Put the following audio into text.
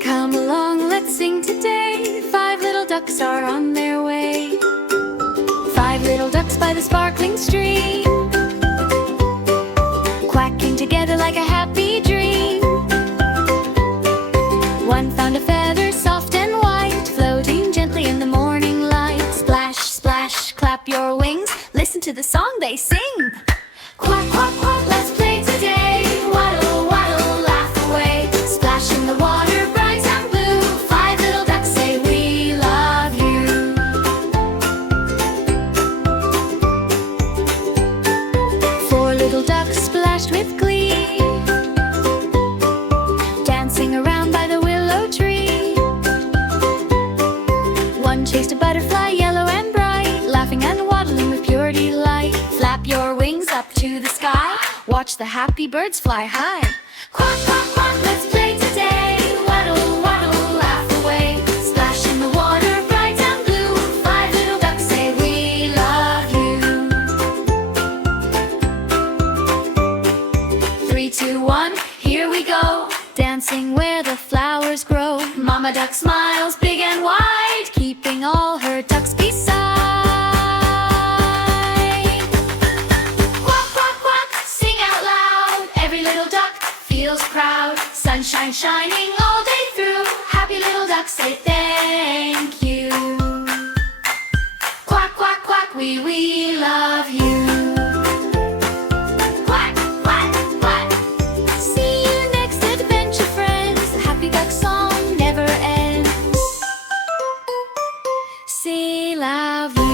Come along, let's sing today. 5 little ducks are on their way. 5 little ducks by the sparkling stream, quacking together like a happy dream. One found a feather soft and white, floating gently in the morning light. Splash, splash, clap your wings, listen to the song they sing. Quack, quack, quack, let's play today. Waddle, waddle, laugh away. Splash in the water, bright and blue. 5 little ducks say we love you. 4 little ducks splashed with glee, dancing around by the willow tree. One chased a butterfly, yellow and bright, laughing and waddling with pure delight. Flap your wings up to the sky, watch the happy birds fly high. Quack, quack, quack, let's play today. Waddle, waddle, laugh away. Splash in the water, bright and blue. 5 little ducks say we love you. 3, 2, 1, here we go. Dancing where the flowers grow. Mama duck smiles big and wide, keeping all her ducks beside. Quack, quack, quack, sing out loud. Every little duck feels proud. Sunshine shining all day through. Happy little ducks say thank you. Quack, quack, quack, we love you. Quack, quack, quack. See you next adventure, friends. The happy duck song never ends. Say love you.